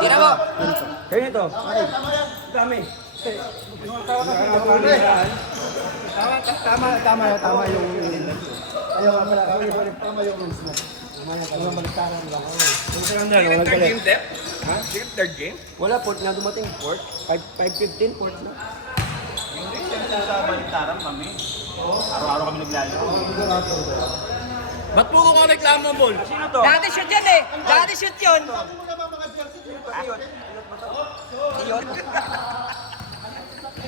Tira mo. Kayo nito. Dami. Tama yung... Ayaw nga pala. Tama yung rules mo. Walang baliktaran lang. Second third game, Dep? Ha? Second third game? Wala, port na dumating. Port? 5:15, port na. Hindi siya sa baliktaran, mami. Araw-araw kami naglalaro. Ba't po ko reklamo, Bol? Sino to? Dati shoot yan eh. Dati shoot yun. Iyon.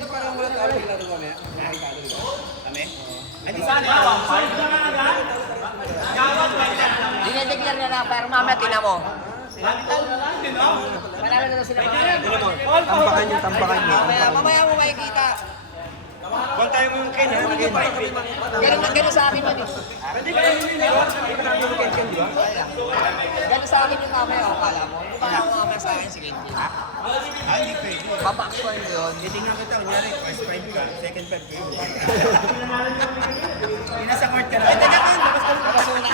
Parang wala tayo naglaro kami. Kami? Hindi sana ikaw, 5 na nga agad? Dinedeclare na lang, pero mamaya tina mo. Panalo na sila mamaya. Tampakan nyo. Mamaya mo makikita. Huwag tayo mo yung Ken, ha? Ganun sa akin yun eh. Ganun sa akin yung mamaya, akala mo. Akala mo mamaya sa akin si Kenji. Ay, hindi pwede. Papaksyon ko yun. Titingnan kita, kunyari, first 5 ka, second 5 ka. Nasa court ka na. Ito na kan, nakasuna.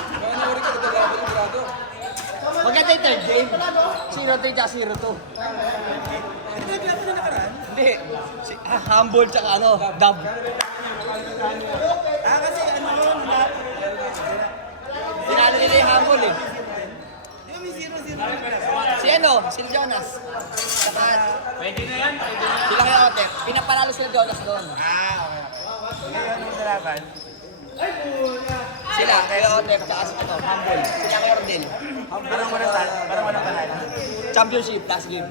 Maganda yung third game. 0-3 tsaka 0-2. Hindi. Humble tsaka ano, dub. Kasi ano yun, Tinalo nila yung humble eh. di ba may 0-0 Si ano, si Jonas. Saka, Pwede na yan, pwede na. sila kay Otep. Pinapanalo sila Jonas doon. Ngayon, anong nalaban? Sila, kay Otep, tsaka si ano, humble. Sila kay Ordel. Parang walang panalo. Championship, last game.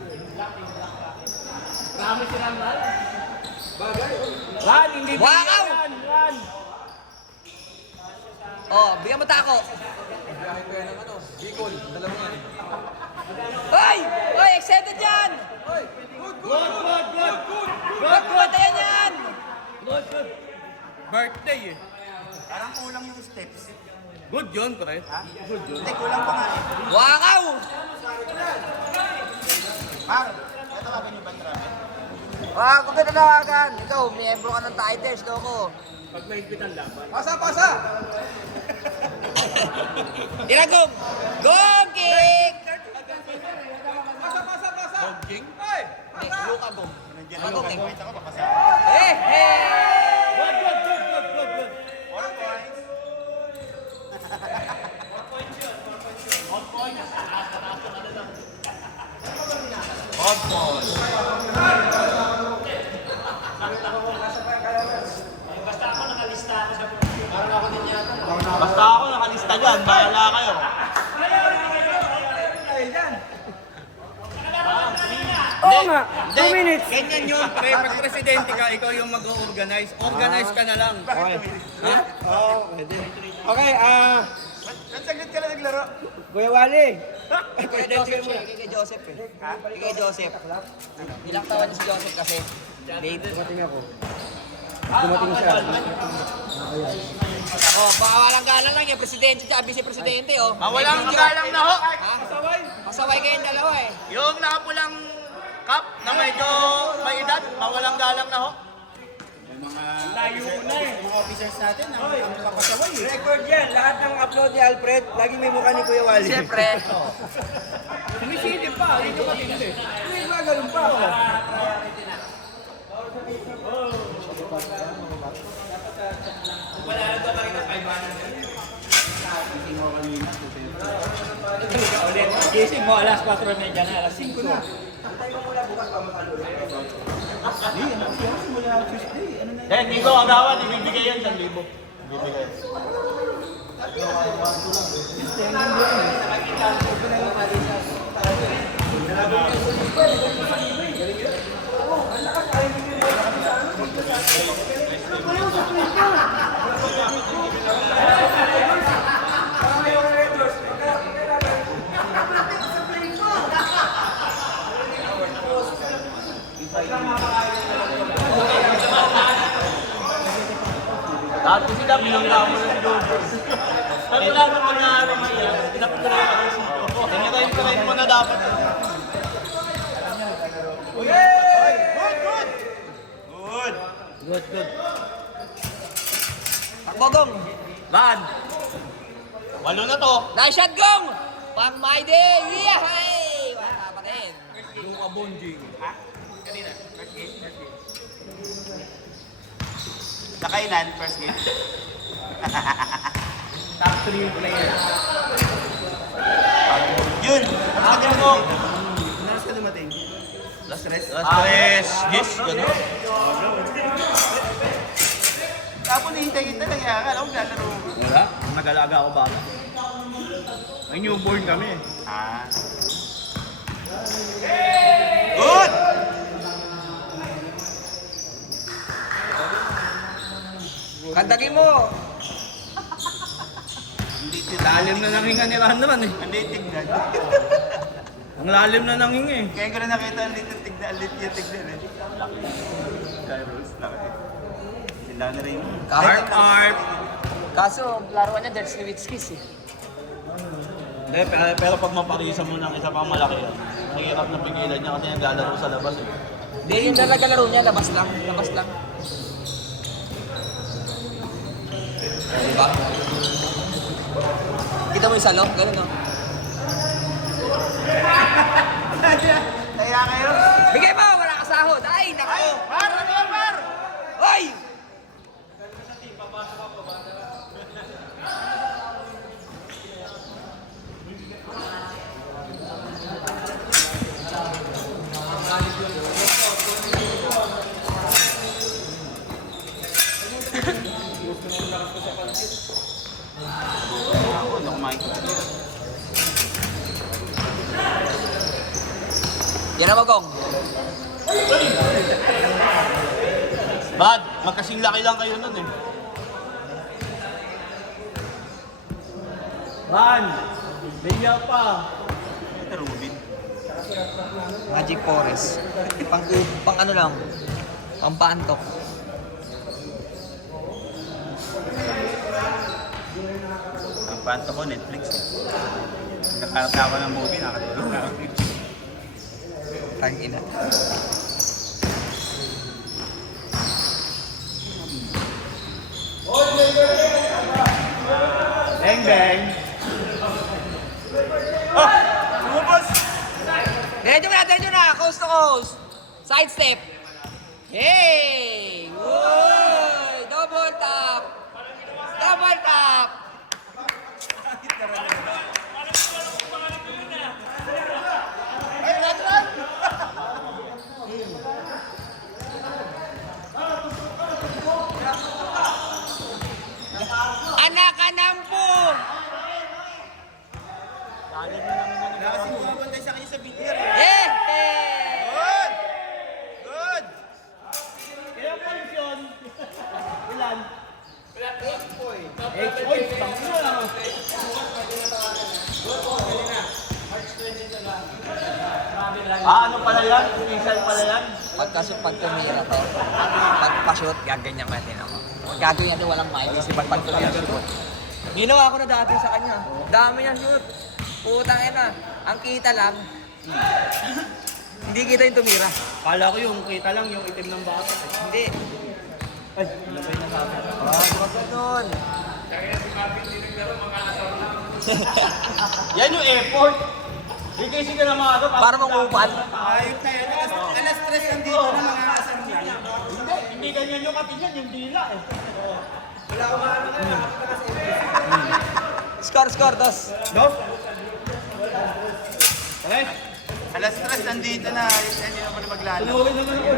Ran, hindi Wakaw! Ran. Oh, bigyan mo tako. Hoy! Hoy, excited yan! Good, ayan yan! Birthday eh. Parang kulang yung steps. Good yun, pre. Ha? Good yun. Hindi, kulang pa nga eh. Wakaw! Par, ito ba yung band ramen? Wakaw, kung tinatawagan. Ikaw, miyembro ka ng Tigers, ko. Pag may higpit ang laban. Pasa! Tira, Gom! Gom, kick! Dog King? Eh, Luka, Gom. Nandiyan Ano, yung King? kahit ako papasa. Eh, eh! Good. 4 points. Basta ako nakalista dyan, bahala kayo. Oo nga, 2 minutes. Ganyan yun, pre. Pag presidente ka, ikaw yung mag-organize. Organize ka na lang. Okay. Ha? Oo, pwede. Okay, Saglit ka lang naglaro. Kuya Wally. Kay Joseph siya, kay Joseph eh. Kay Joseph. Ilang taon na si Joseph kasi. Late. Dumating ako. Dumating siya. Oh, baka walang galang lang yung presidente at vice-presidente oh. Walang galang na ho. Ha? Pasaway kayong dalawa eh. Yung nakapulang cup na medyo may edad, mawalang galang na ho. Layo mo na eh. Mga officers natin ang papasaway eh. Record yan. Lahat ng upload ni Alfred, lagi may mukha ni Kuya Wally. Siyempre. Sumisilip pa, hindi ko matindi. Hindi ba ganun pa ako? Gising mo alas 4:30 na, alas 5 na. Dito agawan, ibibigay yan 1,000. Ibibigay. Dati sila binangga mo ng dobo. Pag wala na mga araw na yan, pinapagkara ka ng sito. Tinatay mo na dapat. Good. Takbo, Gong. Lan! 8 na to. Nice shot, Gong! Pang Maide! Yay! Wala pa din. Luka Bonjing. Ha? Kanina. First game. Sa kainan, first game. Top 3 players. Yun! Ang mo! Nasa dumating? Last tres. Yes, gano'n. Tapos nihintay kita lang yan. Alam ko lalaro. Wala. Nag-alaga ako baka. Ay, newborn kami. Ah. Good! Kandagin mo! Lalim na ng hinga ni Randaman eh. Ang tignan. Ang lalim na ng hinga eh. Kaya ko na nakita ang lit tignan eh. Kairos, laki. Sila na rin. Art! Kaso, laruan niya, Dirk Nowitzki's eh. Hindi, pero pag maparisa mo ng isa pang malaki yan, mahirap na pigilan niya kasi naglalaro sa labas eh. Hindi, yung talaga laro niya, labas lang. Labas lang. Diba? Kita mo yung salong? Ganun, no? Kaya kayo? Bigay mo! Wala ka sahod! Ay, naku! Par! Ano yan, par? Hoy! Ako, hindi ako makikita. Yan na magong. Bad, magkasing laki lang kayo nun eh. Ban! Liya pa! Ito, Rubin. Magic Forest. Pang ano lang. Pang paantok. Ang panto ko, Netflix eh. Nakakarap na ako ng movie, nakatulog na ako. Tangina. Bang bang! Ah! Lumabas! Diretso na! Coast to coast! Side step! Hey! Woy! Double tap! Double tap! Anak ka ng po! Kasi bumabantay sa kanya sa video eh. Eh! Good! Good! Kaya posisyon? Ilan? 8 points. 8 points? Tangina lang. Ano pala yan? Official pala yan? Pag tumira to, pag pa-shoot, gaganyan ka din ako. Pag gagawin natin walang mic, kasi pag tumira shoot. Ginawa ko na dati sa kanya. Dami niya shoot. Putang ina. Ang kita lang, hindi kita yung tumira. Kala ko yung kita lang yung itim ng bata. Hindi. Ay, labay na sabi. Wag ganun. Yan yung effort. Bigay ka ng mga ito. Para mangupal. Ayot na yan. Alas 3 nandito na mga asam yan. Hindi ganyan yung katingin, yung dila eh. Wala ko Score, dos. Dos? Okay. Alas 3 nandito na. Hindi na pala maglalo. Tunawin naman ako.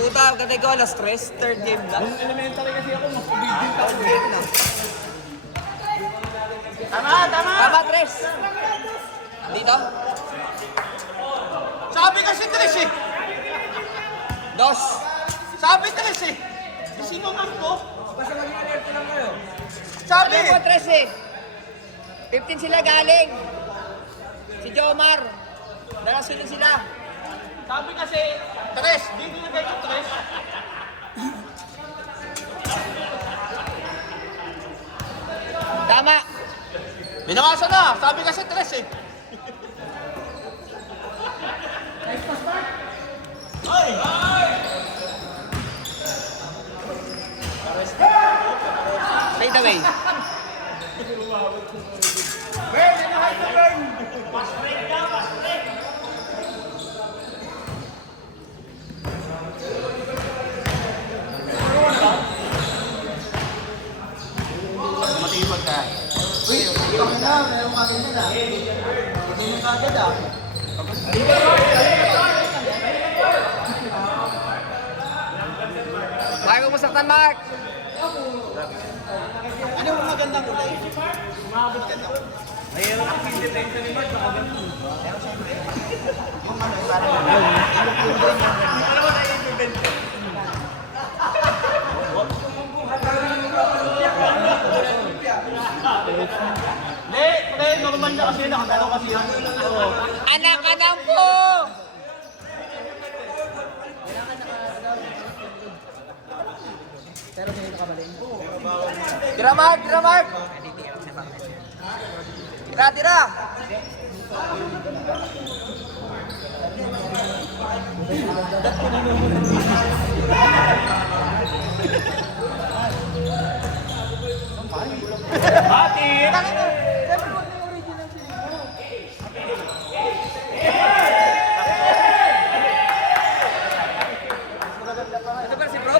Puta, ganda ko alas 3, third game lang. Nung elementary kasi ako, mas kubigin ka. Third game lang. Tama! Tama, Tres. Dito? Sabi kasi 3 eh. Dos. Sabi 3 eh. Sinungan ko. Basta maging alert lang kayo. Sabi! Sabi mo, Tres eh. 15 sila galing. Si Jomar. Nakasunod sila. Sabi kasi 3. Di binigay yung 3. Tama. Binakasa na. Sabi kasi 3 eh. Fade away. Wait, ano high to meron ka ganyan ah. Ganyan ka agad ah. Mark, umusaktan, Mark! Ano yung magandang kulay? Mayroon ang pindepensa ni Mark, nakagano. Yung ano, parang yun. Hindi, normal na kasi, nakagano kasi yan. Anak ka na po! Tira, Mark! Tira, Mark! Tira, tira! Bakit? Ito ba si Bro?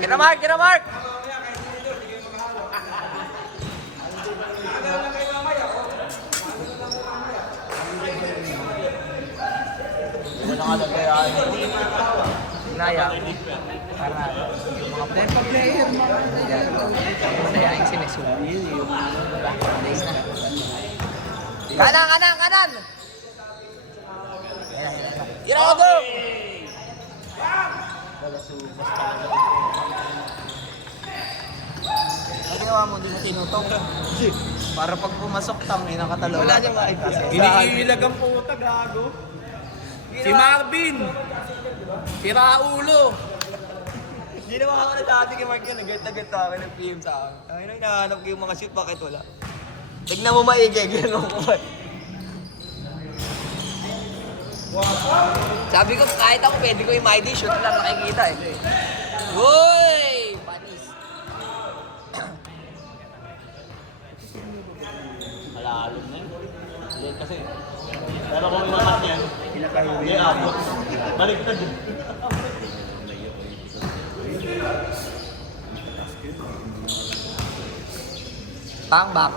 Tira, Mark! Tira, Mark! Wala nga nagkayaan. Naya. Para yung mga player mo. Masaya yung sinesubi. Days na. Kanan, kanan, kanan! Irago! Ano ginawa mo din na tinutong? Para pag pumasok tangin, nakatalo. Wala niyang makita. Iniilag ang puta, gago. Si Marvin! Si Raulo! Ginawa ko na dati kay Mark yun. Nag-get sa akin ng PM sa akin. Ay, hinahanap ko yung mga shoot, bakit wala? Tignan mo maigi, gano'n ko ba? Sabi ko, kahit ako pwede ko yung ID, shoot lang nakikita eh. Uy! Panis. Malalom na yun. Hindi kasi. Pero kung inamat yan, hindi abot. Baliktad yun. Bang, bang.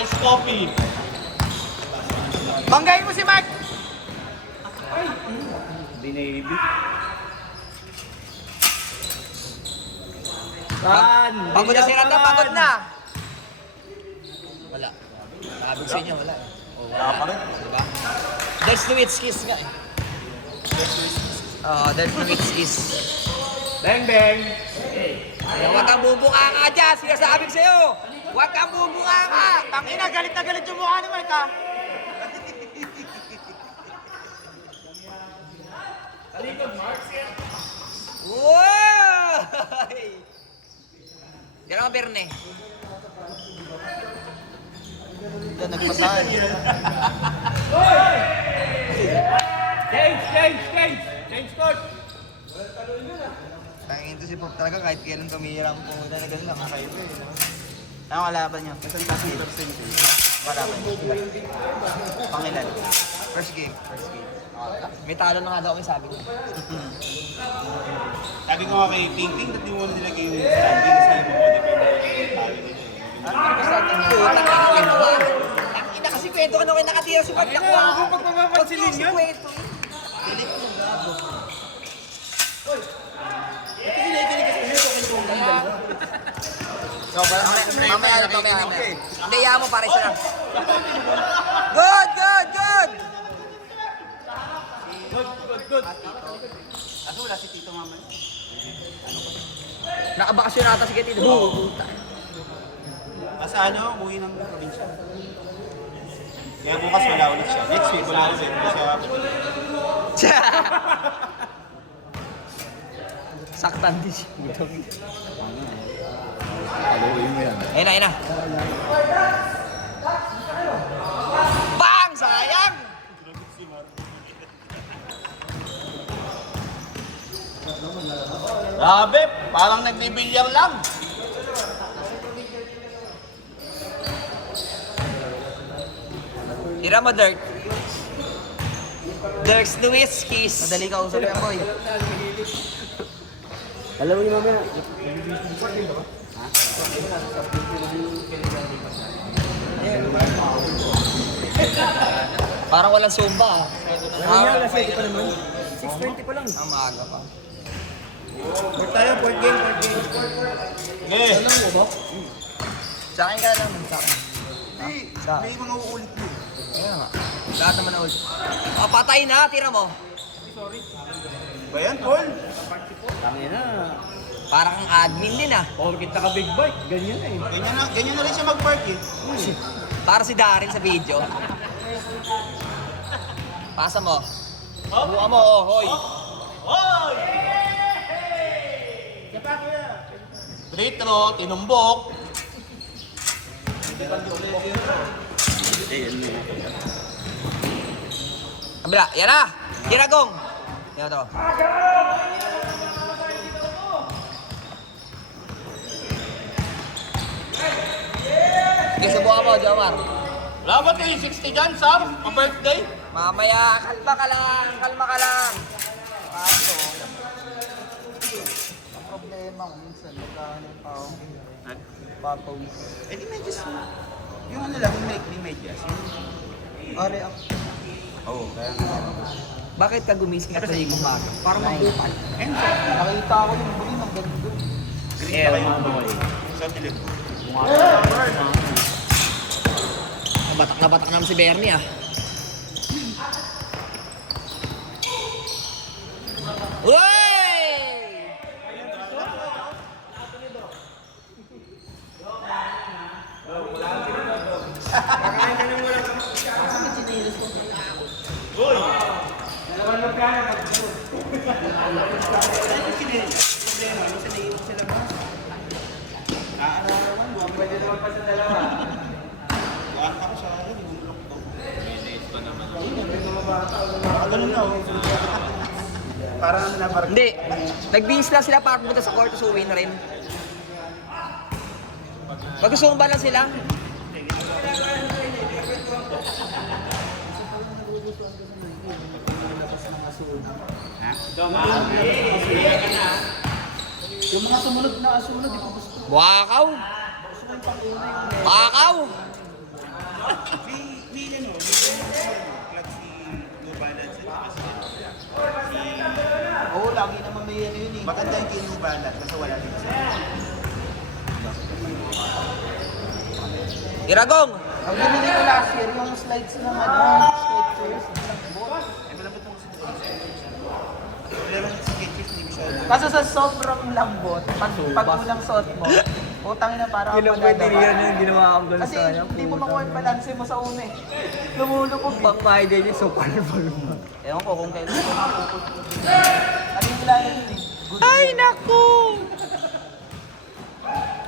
Ice coffee! Banggain mo si Mark! Binaby. Kan! Pagod na si Randa, pagod na! Wala. Nakabig sa inyo, wala eh. Wala pa rin. Diba? There's no it's kiss nga eh. There's no it's kiss. Bang bang! Kaya huwag kang bubuka ka dyan, sinasabi ko sa'yo! Huwag kang bubuka ka! Tangina, galit na galit yung mukha ni Mike ah. Wow! Yan ako, Berne. Yan, nagpasahan. Change! Change! Change! Change court! Tangin to si Pop talaga kahit kailan tumira ang pumunta na gano'n, nakakaiba eh. Ano kalaban niyo? Kasi percentage. Kalaban niyo. Pangilan. First game. May talo na nga daw may sabi ko. Sabi ko nga kay Ping Ping, dati mo nilagay yung standing kasi mo ko depende yung talo nila. Puta ka na ginawa. Ina kasi kwento ka na kayo nakatira si Mark Nakuha. Ako pagpapapansinin yun. Kwento. Mamaya na to, mamaya. Hindi, yaman mo pare sila. Good, good, good! Good. Kaso wala si Tito mamaya. Nakabakasyon nata si Kitty. Puta. Kasi ano, umuwi ng probinsya. Kaya bukas wala ulit siya. Next week wala ulit. Kasi Saktan din siya. haluin mo yan. Ayun na, ayun na. Bang! Sayang! Grabe, parang nagbibilyar lang. Tira mo, Dirt. Dirks Nowitzki's. Madali ka usap yan, boy. Alam mo niyo mamaya. Parang walang Zumba ah. Ano niya, alas 7 pa naman. 6:20 pa lang. Ang maaga pa. Port tayo, port game. Alam mo ba? Sa akin ka lang, sa akin. Sa May mga uulit mo. Kaya nga. Lahat naman na ulit. Patay na, tira mo. Ba yan, Paul? Tangin na. Parang kang admin din ah. Porkit naka big bike, ganyan na eh. Ganyan na rin siya mag-park eh. Para si Daryl sa video. Pasa mo. Buka mo, oh, hoy. Retro, tinumbok. Kabila, yan na. Tira gong. Yan to. Sige, subukan mo, Jomar. Wala ba kayo 60 dyan, Sam? Ang birthday? Mamaya, kalma ka lang, kalma ka lang. Kaso, ang problema ko minsan, magkakaroon ng tao. Papawis. Eh di medyas mo. Yung ano lang, may medyas. Are up. Oo, kaya nga. Bakit ka gumising at sa umaga? Parang mabukal. And nakita ko yung buli ng ganito. Eh, mga boy. Sa dilim. Nabatak na batak naman si Bernie ah. Uy! Ganun na. Parang ano na parang. Hindi. Nagbihis lang sila para pumunta sa court, so uwi na rin. Mag-usumba lang sila. Yung mga sumunod na asunod, di ko gusto. Wakaw! Wakaw! Oo, lagi naman may ano yun eh. Maganda yung kinubalat kasi wala din siya. Iragong! Ang binili ko last year, yung slides ng ano, Skechers, isang bot. Ay, malapit ako sa Skechers, hindi ko siya alam. Kaso sa sobrang lambot, pag kulang suot mo, utang na para ako yung ginawa akong gano'n Kasi hindi mo makuha yung balanse mo sa una eh. Lumulupog eh. Pang-mahal din yung super bowl. Ewan ko kung kailan ko makukot. Ano yung ilalim yun eh? Ay, naku!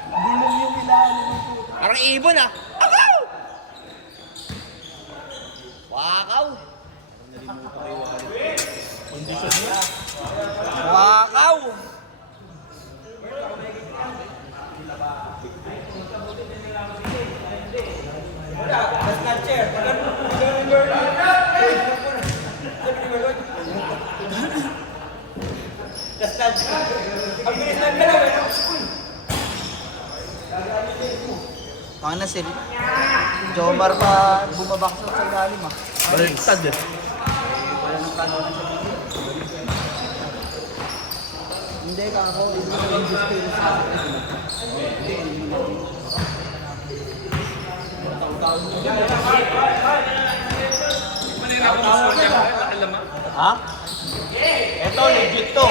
Gulong yung ilalim mo po. Parang ibon ah! Wakaw! Wakaw! Wakaw! Mga na sir. Jomar pa bumabakso sa ilalim ah. Baliktad eh. Hindi ka ako. Hindi ko yung gusto yung sa akin. Ha? Ito, legit to.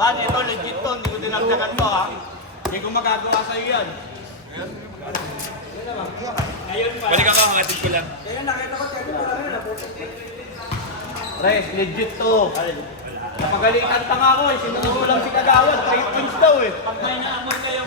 Ran, ito legit to. Hindi ko dinagdagan to ha. Hindi ko magagawa sa'yo yan. Balik ako, hangatid ko lang. Res, legit to. Napagalitan pa nga ako eh. Sinusulang si Kagawad. 3 points daw eh. Pag may naamon kayo,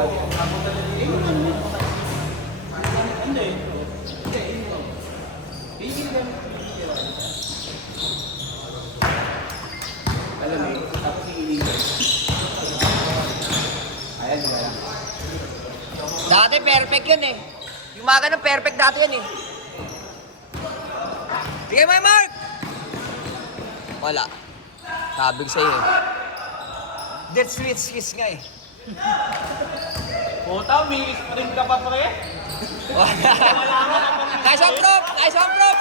Alam eh, tapos iiligan. Ayan, di ba? Dati perfect yun eh. Yung mga ganun, perfect dati yan eh. Bigay mo yung mark! Wala. Sabi ko sa'yo eh. Dead switch kiss nga eh. Puta, may spring ka pa pre. Nice one, prop! Nice one, prop!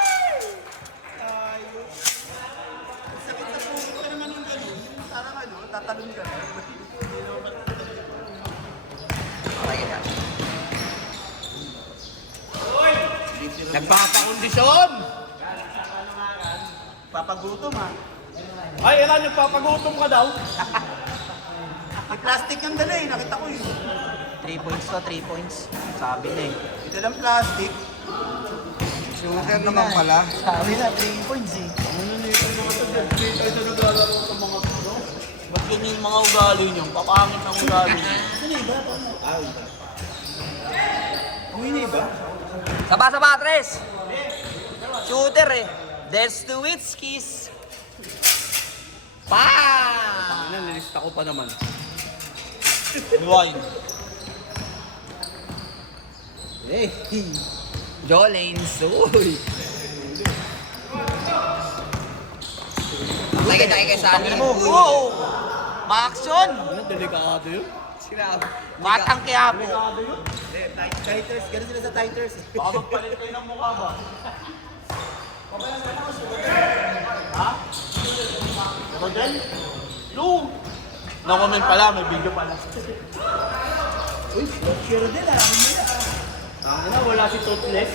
Sakit sa puso ka naman yung gano'n. Parang ano, tatalon ka. Okay, ganyan. Nagpapakondisyon! Papagutom ha. Ay, Elan, nagpapagutom ka daw. May plastic yung dala eh, nakita ko eh. 3 points to, 3 points. Sabi na eh. Ito lang plastic. Shooter naman pala. Sabi na, 3 points eh. Ba't ganyan yung mga ugali niyo? Papangit ang ugali niyo. Uwi ba? Saba-saba, Tres! Shooter eh. There's the Witskis. Pa! Nalilista ko pa naman. Wine. Eh, Jolens, uy! Lagi tayo kay Sunny. Wow! Maction! Ano, delikado yun? Sinabi. batang Quiapo. Delikado yun? Titers, gano'n sila sa titers. Baka magpalit kayo ng mukha ba? Ha? Rodel? Lu! No-comment pala, may video pala. Uy, sure din ah. Ano, wala si Toothless.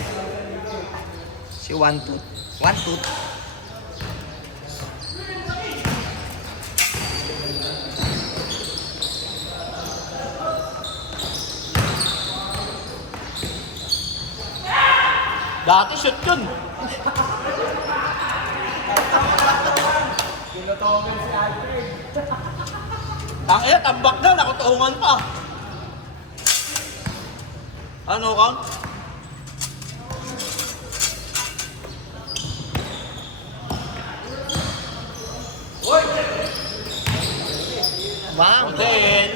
Si One Tooth. One Tooth. Dati shoot yun. Tangina, tambak na, nakutuungan pa. Ano, count? Bang! Rodel.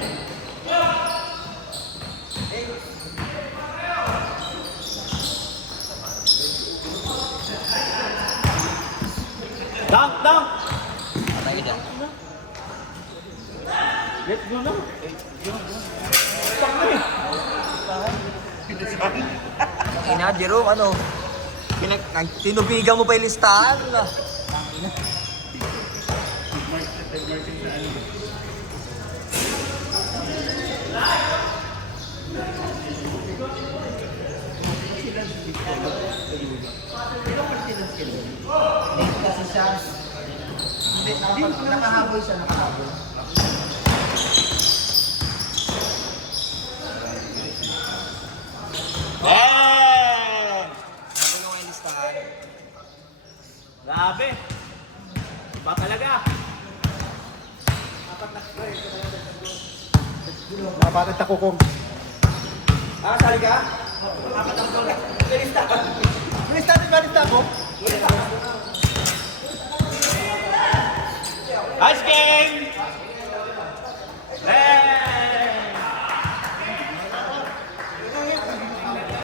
Dunk, dunk! Patay ka dyan. Let's go na. Ina, Jerome, ano? Tinubigan mo pa yung listahan. Kasi siya, hindi, nakahabol siya, nakahabol. Eh! Sabi ko yung listahan. Grabe. Iba talaga. Bakit ako kung? Ah, sali ka? Lista mo? Ice game!